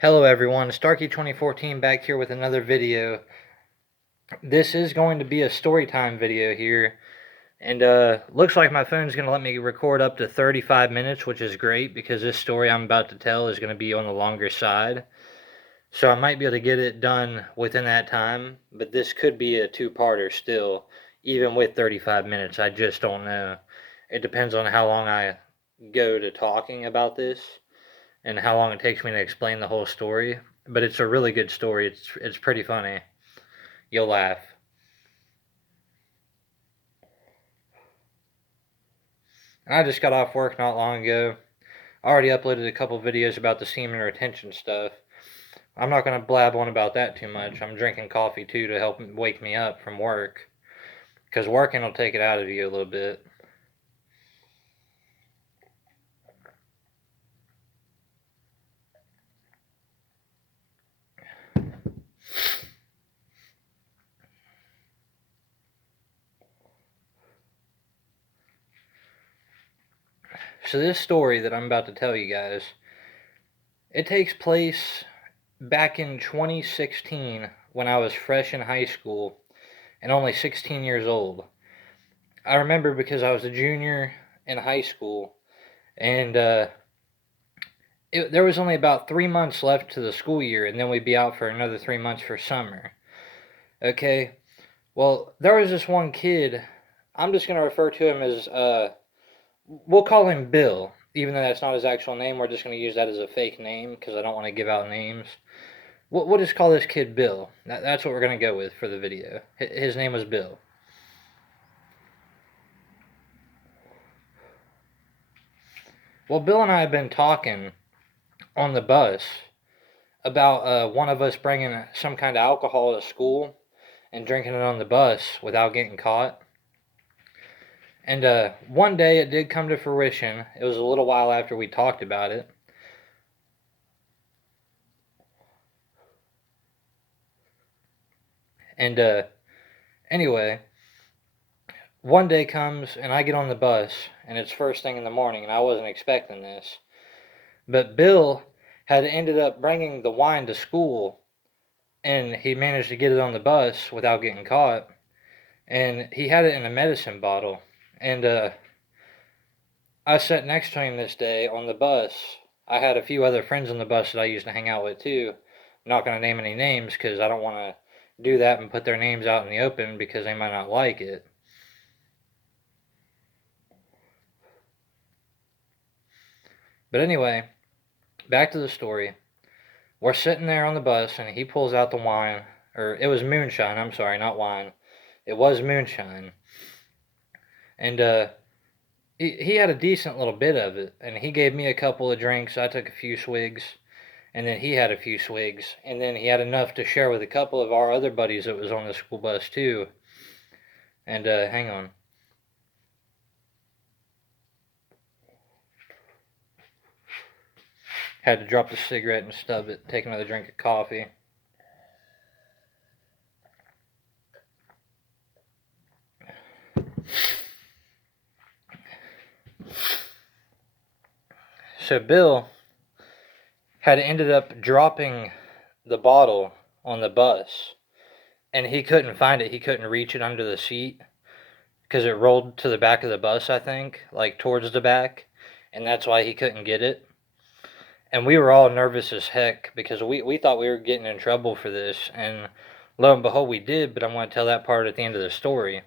Hello everyone, Starkey 2014 back here with another video. This is going to be a story time video here, and looks like my phone's going to let me record up to 35 minutes, which is great because this story I'm about to tell is going to be on the longer side. So I might be able to get it done within that time, but this could be a two-parter still, even with 35 minutes. I just don't know. It depends on how long I go to talking about this and how long it takes me to explain the whole story. But it's a really good story. It's pretty funny. You'll laugh. I just got off work not long ago. I already uploaded a couple videos about the semen retention stuff. I'm not going to blab on about that too much. I'm drinking coffee too to help wake me up from work. Because working will take it out of you a little bit. So this story that I'm about to tell you guys, it takes place back in 2016 when I was fresh in high school and only 16 years old. I remember because I was a junior in high school, and there was only about 3 months left to the school year, and then we'd be out for another 3 months for summer. Okay, well, there was this one kid. I'm just going to refer to him as, we'll call him Bill, even though that's not his actual name. We're just going to use that as a fake name because I don't want to give out names. We'll just call this kid Bill. That's what we're going to go with for the video. His name was Bill. Well, Bill and I have been talking on the bus about one of us bringing some kind of alcohol to school and drinking it on the bus without getting caught. And one day it did come to fruition. It was a little while after we talked about it. And anyway, one day comes and I get on the bus and it's first thing in the morning and I wasn't expecting this. But Bill had ended up bringing the wine to school and he managed to get it on the bus without getting caught. And he had it in a medicine bottle. And I sat next to him this day on the bus. I had a few other friends on the bus that I used to hang out with too. I'm not going to name any names because I don't want to do that and put their names out in the open because they might not like it. But anyway, back to the story. We're sitting there on the bus and he pulls out the wine, or it was moonshine, I'm sorry, not wine. It was moonshine. And he had a decent little bit of it, and he gave me a couple of drinks. I took a few swigs, and then he had a few swigs, and then he had enough to share with a couple of our other buddies that was on the school bus too. And hang on. Had to drop the cigarette and stub it, take another drink of coffee. So Bill had ended up dropping the bottle on the bus, and he couldn't find it. He couldn't reach it under the seat because it rolled to the back of the bus, I think, like towards the back, and that's why he couldn't get it. And we were all nervous as heck because we thought we were getting in trouble for this, and lo and behold, we did, but I'm going to tell that part at the end of the story.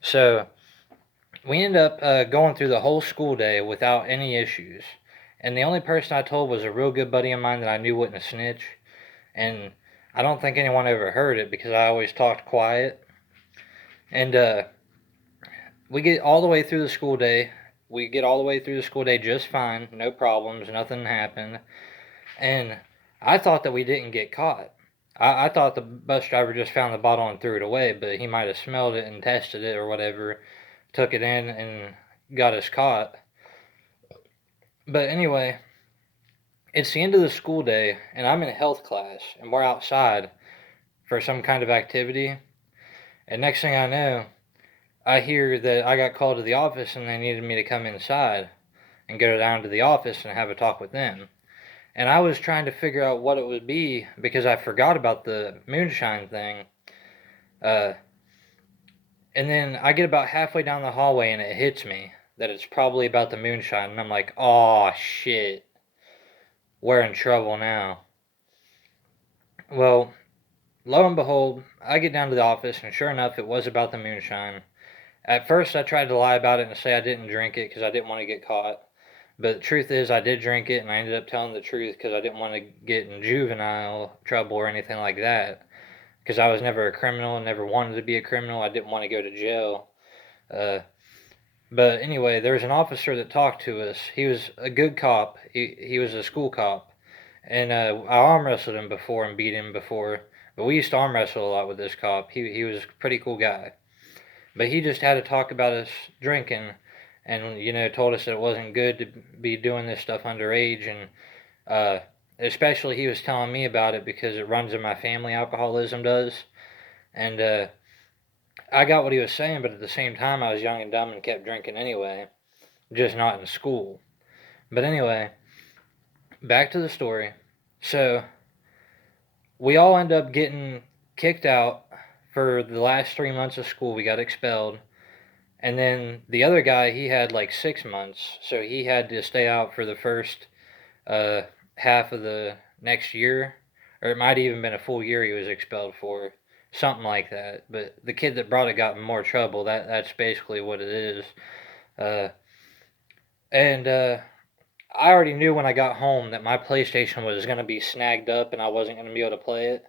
So we ended up going through the whole school day without any issues. And the only person I told was a real good buddy of mine that I knew wouldn't snitch. And I don't think anyone ever heard it because I always talked quiet. And we get all the way through the school day. We get all the way through the school day just fine. No problems. Nothing happened. And I thought that we didn't get caught. I thought the bus driver just found the bottle and threw it away, but he might have smelled it and tested it or whatever, took it in and got us caught. But anyway, it's the end of the school day, and I'm in health class, and we're outside for some kind of activity. And next thing I know, I hear that I got called to the office and they needed me to come inside and go down to the office and have a talk with them. And I was trying to figure out what it would be because I forgot about the moonshine thing. Uh, and then I get about halfway down the hallway and it hits me that it's probably about the moonshine. And I'm like, oh shit, we're in trouble now. Well, lo and behold, I get down to the office and sure enough, it was about the moonshine. At first, I tried to lie about it and say I didn't drink it because I didn't want to get caught. But the truth is, I did drink it, and I ended up telling the truth because I didn't want to get in juvenile trouble or anything like that. Because I was never a criminal and never wanted to be a criminal. I didn't want to go to jail. Uh, but anyway, there was an officer that talked to us. He was a good cop. He was a school cop. And I arm wrestled him before and beat him before. But we used to arm wrestle a lot with this cop. He was a pretty cool guy. But he just had to talk about us drinking and, told us that it wasn't good to be doing this stuff underage. And especially he was telling me about it because it runs in my family, alcoholism does. And I got what he was saying, but at the same time, I was young and dumb and kept drinking anyway, just not in school. But anyway, back to the story. So we all end up getting kicked out for the last 3 months of school. We got expelled. And then the other guy, he had like 6 months, so he had to stay out for the first uh, half of the next year, or it might have even been a full year he was expelled for, something like that. But the kid that brought it got in more trouble. That's basically what it is. Uh, and I already knew when I got home that my PlayStation was going to be snagged up and I wasn't going to be able to play it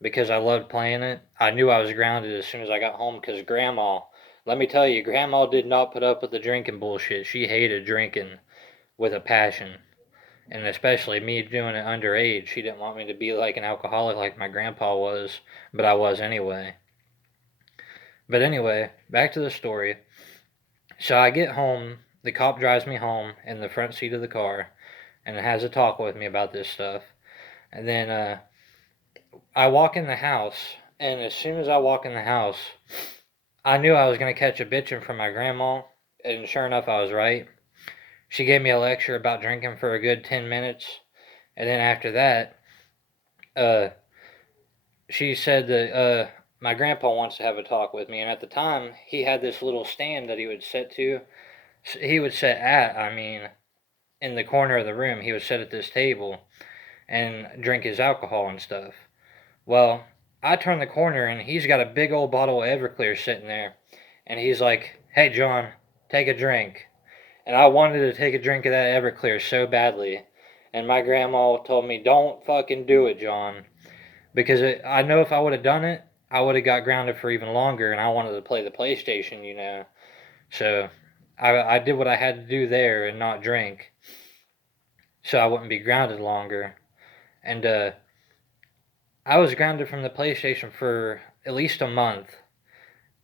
because I loved playing it. I knew I was grounded as soon as I got home because Grandma, let me tell you, Grandma did not put up with the drinking bullshit. She hated drinking with a passion. And especially me doing it underage. She didn't want me to be like an alcoholic like my grandpa was, but I was anyway. But anyway, back to the story. So I get home, the cop drives me home in the front seat of the car and has a talk with me about this stuff. And then I walk in the house, and as soon as I walk in the house, I knew I was going to catch a bitching from my grandma, and sure enough, I was right. She gave me a lecture about drinking for a good 10 minutes, and then after that, uh, she said that my grandpa wants to have a talk with me, and at the time, he had this little stand that he would sit to. He would sit at, I mean, in the corner of the room. He would sit at this table and drink his alcohol and stuff. Well, I turn the corner and he's got a big old bottle of Everclear sitting there. And he's like, "Hey, John, take a drink." And I wanted to take a drink of that Everclear so badly. And my grandma told me, "Don't fucking do it, John." Because I know if I would have done it, I would have got grounded for even longer. And I wanted to play the PlayStation. So I did what I had to do there and not drink. So I wouldn't be grounded longer. And I was grounded from the PlayStation for at least a month,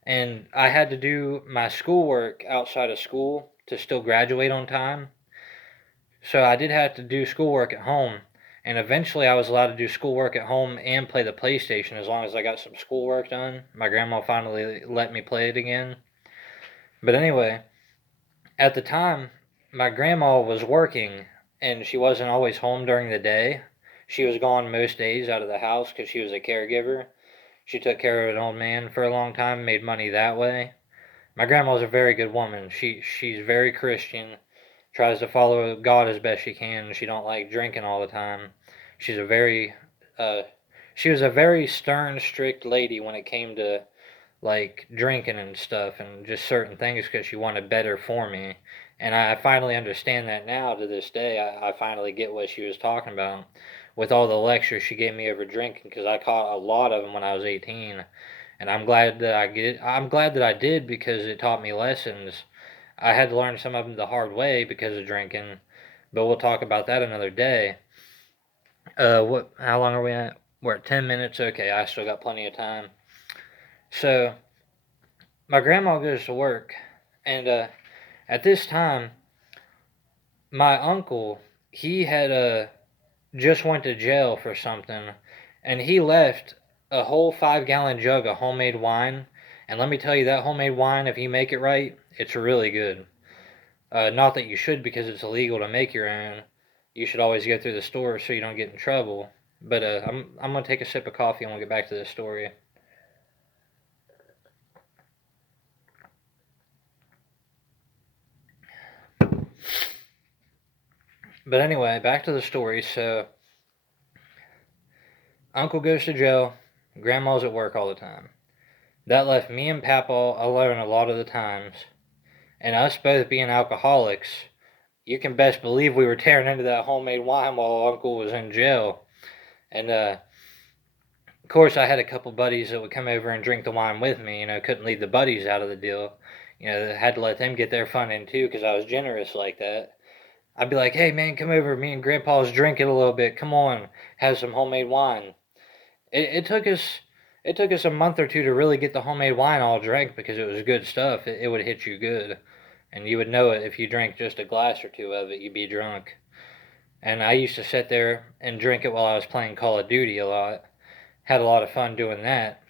and I had to do my schoolwork outside of school to still graduate on time. So I did have to do schoolwork at home, and eventually I was allowed to do schoolwork at home and play the PlayStation as long as I got some schoolwork done. My grandma finally let me play it again. But anyway, at the time, my grandma was working, and she wasn't always home during the day. She was gone most days out of the house because she was a caregiver. She took care of an old man for a long time, made money that way. My grandma's a very good woman. She's very Christian, tries to follow God as best she can. She don't like drinking all the time. She's a very uh, she was a very stern, strict lady when it came to like drinking and stuff and just certain things because she wanted better for me. And I finally understand that now to this day. I finally get what she was talking about with all the lectures she gave me over drinking because I caught a lot of them when I was 18. And I'm glad that I did because it taught me lessons. I had to learn some of them the hard way because of drinking, but we'll talk about that another day. How long are we at? We're at 10 minutes. Okay, I still got plenty of time. So, my grandma goes to work, and at this time, my uncle, he had just went to jail for something, and he left a whole 5-gallon jug of homemade wine. And let me tell you, that homemade wine, if you make it right, it's really good. Not that you should because it's illegal to make your own, you should always go through the store so you don't get in trouble. But I'm gonna take a sip of coffee and we'll get back to the story. But anyway, back to the story. So, Uncle goes to jail, Grandma's at work all the time. That left me and Papa alone a lot of the times. And us both being alcoholics, you can best believe we were tearing into that homemade wine while Uncle was in jail. And, of course, I had a couple buddies that would come over and drink the wine with me. Couldn't leave the buddies out of the deal. Had to let them get their fun in too because I was generous like that. I'd be like, hey man, come over. Me and Grandpa's drinking a little bit. Come on, have some homemade wine. It took us a month or two to really get the homemade wine all drank because it was good stuff. It would hit you good, and you would know it if you drank just a glass or two of it. You'd be drunk. And I used to sit there and drink it while I was playing Call of Duty a lot. Had a lot of fun doing that.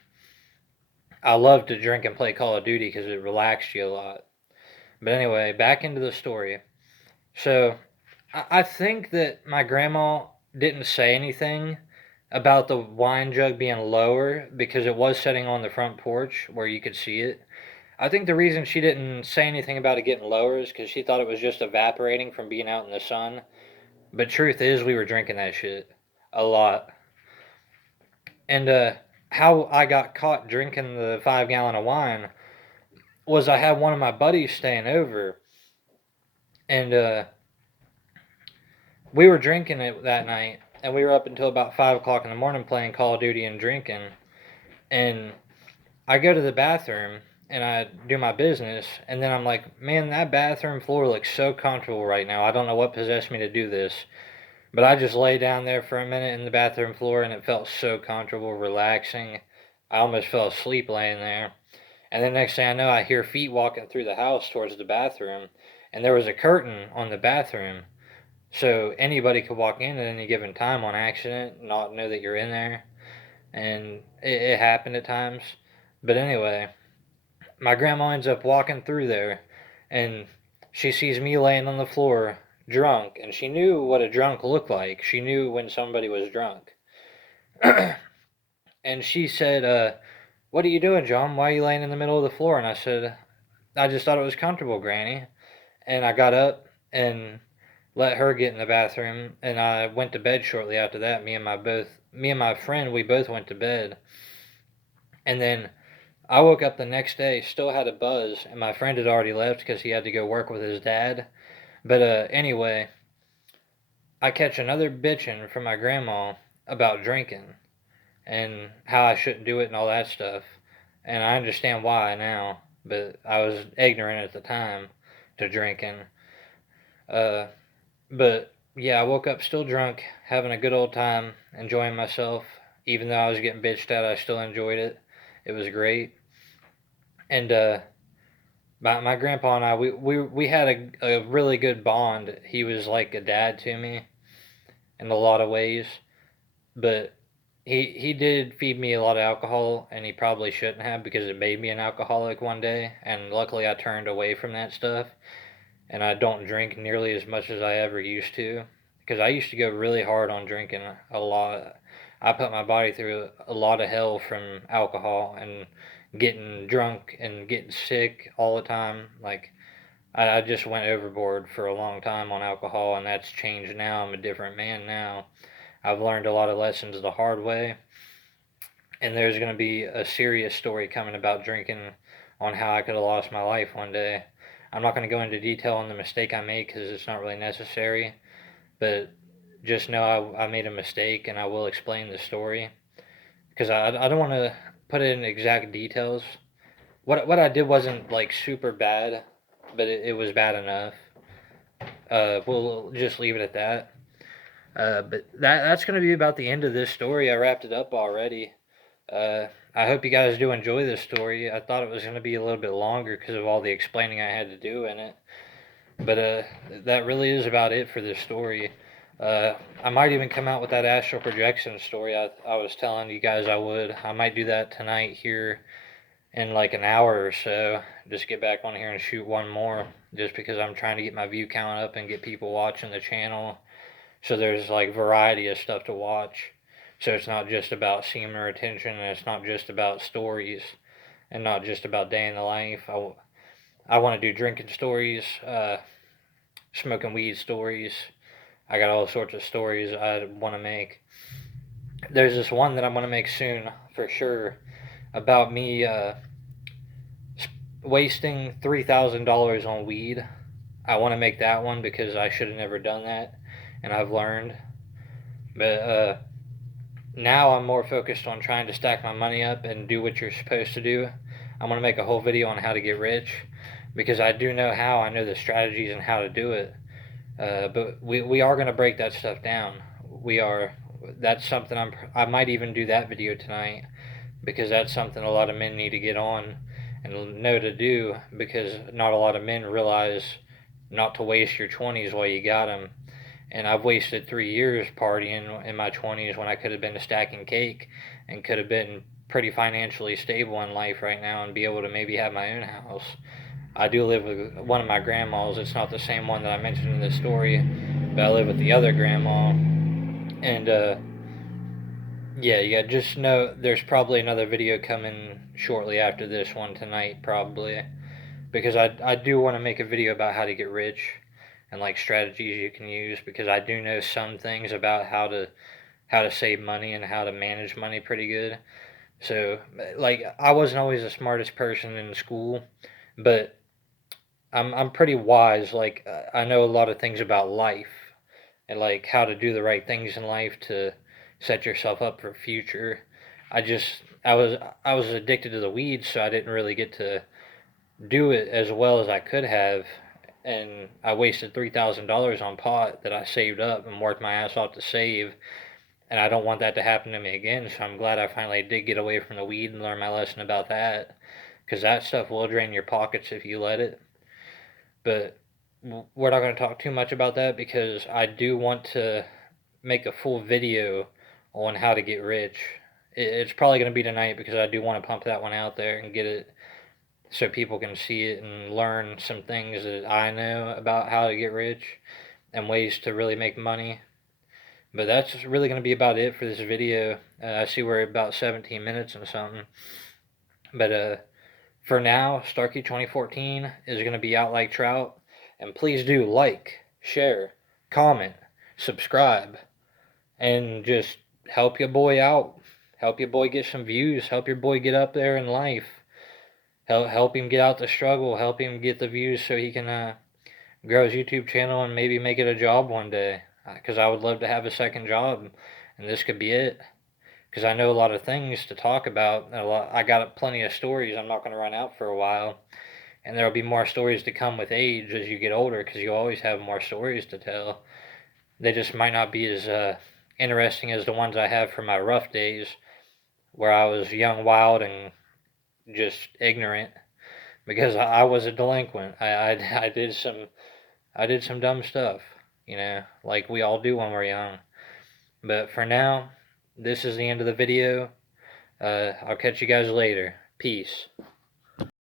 I loved to drink and play Call of Duty because it relaxed you a lot. But anyway, back into the story. So, I think that my grandma didn't say anything about the wine jug being lower because it was sitting on the front porch where you could see it. I think the reason she didn't say anything about it getting lower is because she thought it was just evaporating from being out in the sun. But truth is, we were drinking that shit a lot. And how I got caught drinking the 5 gallon of wine was I had one of my buddies staying over, and we were drinking it that night, and we were up until about 5 o'clock in the morning playing Call of Duty and drinking. And I go to the bathroom and I do my business, and then I'm like, man, that bathroom floor looks so comfortable right now. I don't know what possessed me to do this, but I just lay down there for a minute in the bathroom floor, and it felt so comfortable, relaxing. I almost fell asleep laying there. And then next thing I know, I hear feet walking through the house towards the bathroom, and there was a curtain on the bathroom. So anybody could walk in at any given time on accident, not know that you're in there. And it happened at times. But anyway, my grandma ends up walking through there, and she sees me laying on the floor drunk, and she knew what a drunk looked like. She knew when somebody was drunk. And she said, what are you doing, John? Why are you laying in the middle of the floor? And I said, I just thought it was comfortable, Granny. And I got up and let her get in the bathroom, and I went to bed shortly after that. Me and my friend, we both went to bed. And then I woke up the next day, still had a buzz, and my friend had already left because he had to go work with his dad. But anyway, I catch another bitching from my grandma about drinking and how I shouldn't do it and all that stuff. And I understand why now, but I was ignorant at the time to drinking. Uh, but yeah, I woke up still drunk, having a good old time, enjoying myself. Even though I was getting bitched at, I still enjoyed it. It was great. And my grandpa and I, we had a really good bond. He was like a dad to me in a lot of ways, but he did feed me a lot of alcohol, and he probably shouldn't have because it made me an alcoholic one day. And luckily, I turned away from that stuff, and I don't drink nearly as much as I ever used to because I used to go really hard on drinking a lot. I put my body through a lot of hell from alcohol and getting drunk and getting sick all the time. Like, I just went overboard for a long time on alcohol, and that's changed now. I'm a different man now. I've learned a lot of lessons the hard way, and there's going to be a serious story coming about drinking on how I could have lost my life one day. I'm not going to go into detail on the mistake I made because it's not really necessary, but just know I made a mistake, and I will explain the story because I don't want to put it in exact details. What I did wasn't like super bad, but it was bad enough. We'll just leave it at that. But that's going to be about the end of this story. I wrapped it up already. I hope you guys do enjoy this story. I thought it was going to be a little bit longer because of all the explaining I had to do in it. But that really is about it for this story. I might even come out with that astral projection story I was telling you guys I would. I might do that tonight here in like an hour or so. Just get back on here and shoot one more just because I'm trying to get my view count up and get people watching the channel So there's like variety of stuff to watch. So it's not just about semen retention, and it's not just about stories, and not just about day in the life. I want to do drinking stories, smoking weed stories. I got all sorts of stories I want to make. There's this one that I'm going to make soon for sure about me wasting $3,000 on weed. I want to make that one because I should have never done that, and I've learned. But now I'm more focused on trying to stack my money up and do what you're supposed to do. I'm going to make a whole video on how to get rich because I do know how. I know the strategies and how to do it. But we are going to break that stuff down. We are. That's something I might even do that video tonight because that's something a lot of men need to get on and know to do, because not a lot of men realize not to waste your 20s while you got them. And I've wasted 3 years partying in my 20s when I could have been stacking cake and could have been pretty financially stable in life right now and be able to maybe have my own house. I do live with one of my grandmas. It's not the same one that I mentioned in this story, but I live with the other grandma. And yeah, just know there's probably another video coming shortly after this one tonight, probably, because I do want to make a video about how to get rich and like strategies you can use, because I do know some things about how to save money and how to manage money pretty good. So like I wasn't always the smartest person in school, but I'm pretty wise. Like I know a lot of things about life and like how to do the right things in life to set yourself up for future. I was addicted to the weeds, so I didn't really get to do it as well as I could have, and I wasted $3,000 on pot that I saved up and worked my ass off to save, and I don't want that to happen to me again. So I'm glad I finally did get away from the weed and learn my lesson about that, because that stuff will drain your pockets if you let it. But we're not going to talk too much about that because I do want to make a full video on how to get rich. It's probably going to be tonight because I do want to pump that one out there and get it so people can see it and learn some things that I know about how to get rich and ways to really make money. But that's really going to be about it for this video. I see we're about 17 minutes and something. But for now, Starkey 2014 is going to be out like trout. And please do like, share, comment, subscribe, and just help your boy out. Help your boy get some views. Help your boy get up there in life. Help him get out the struggle. Help him get the views so he can grow his YouTube channel and maybe make it a job one day. Because I would love to have a second job, and this could be it. Because I know a lot of things to talk about. I got plenty of stories. I'm not going to run out for a while. And there will be more stories to come with age as you get older, because you always have more stories to tell. They just might not be as interesting as the ones I have from my rough days, where I was young, wild, and just ignorant, because I was a delinquent. I did some dumb stuff, like we all do when we're young. But for now, this is the end of the video. I'll catch you guys later. Peace.